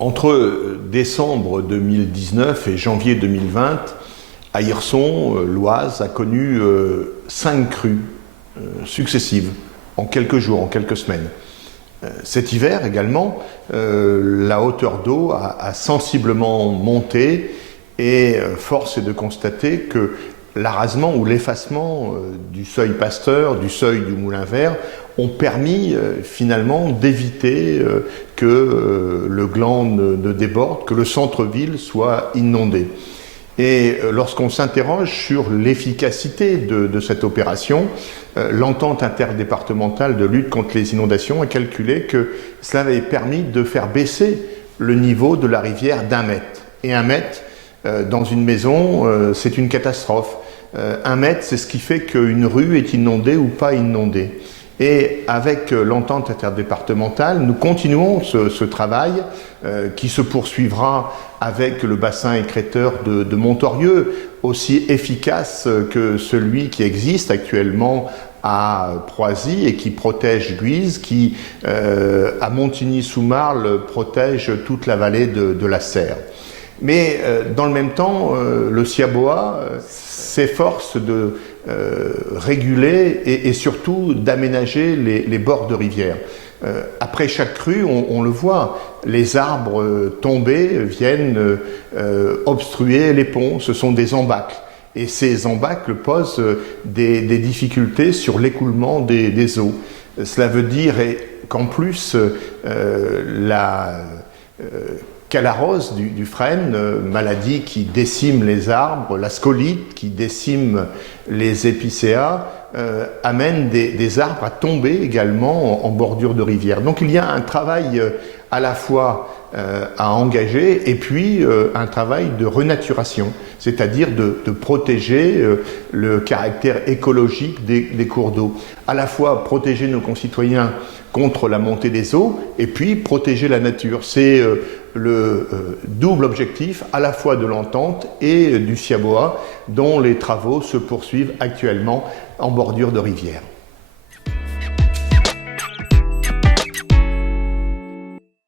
Entre décembre 2019 et janvier 2020, à Hirson, l'Oise a connu 5 crues successives en quelques jours, en quelques semaines. Cet hiver également, la hauteur d'eau a sensiblement monté et force est de constater que l'arasement ou l'effacement du seuil Pasteur, du seuil du Moulin Vert ont permis finalement d'éviter que le gland ne déborde, que le centre-ville soit inondé. Et lorsqu'on s'interroge sur l'efficacité de cette opération, l'entente interdépartementale de lutte contre les inondations a calculé que cela avait permis de faire baisser le niveau de la rivière d'1 mètre. Et 1 mètre, dans une maison, c'est une catastrophe. 1 mètre, c'est ce qui fait qu'une rue est inondée ou pas inondée. Et avec l'entente interdépartementale, nous continuons ce travail qui se poursuivra avec le bassin écrêteur de Montorieux, aussi efficace que celui qui existe actuellement à Proisy et qui protège Guise, qui à Montigny-sous-Marle protège toute la vallée de la Serre. Mais dans le même temps, le Siabois s'efforce de réguler et surtout d'aménager les bords de rivière. Après chaque crue, on le voit, les arbres tombés viennent obstruer les ponts, ce sont des embâcles. Et ces embâcles posent des difficultés sur l'écoulement des eaux. Cela veut dire qu'en plus, la calarose du frêne, maladie qui décime les arbres, la scolite qui décime les épicéas, amène des arbres à tomber également en bordure de rivière. Donc il y a un travail à la fois à engager et puis un travail de renaturation, c'est-à-dire de protéger le caractère écologique des cours d'eau. À la fois protéger nos concitoyens contre la montée des eaux et puis protéger la nature. C'est le double objectif à la fois de l'entente et du Siabois dont les travaux se poursuivent actuellement en bordure de rivière.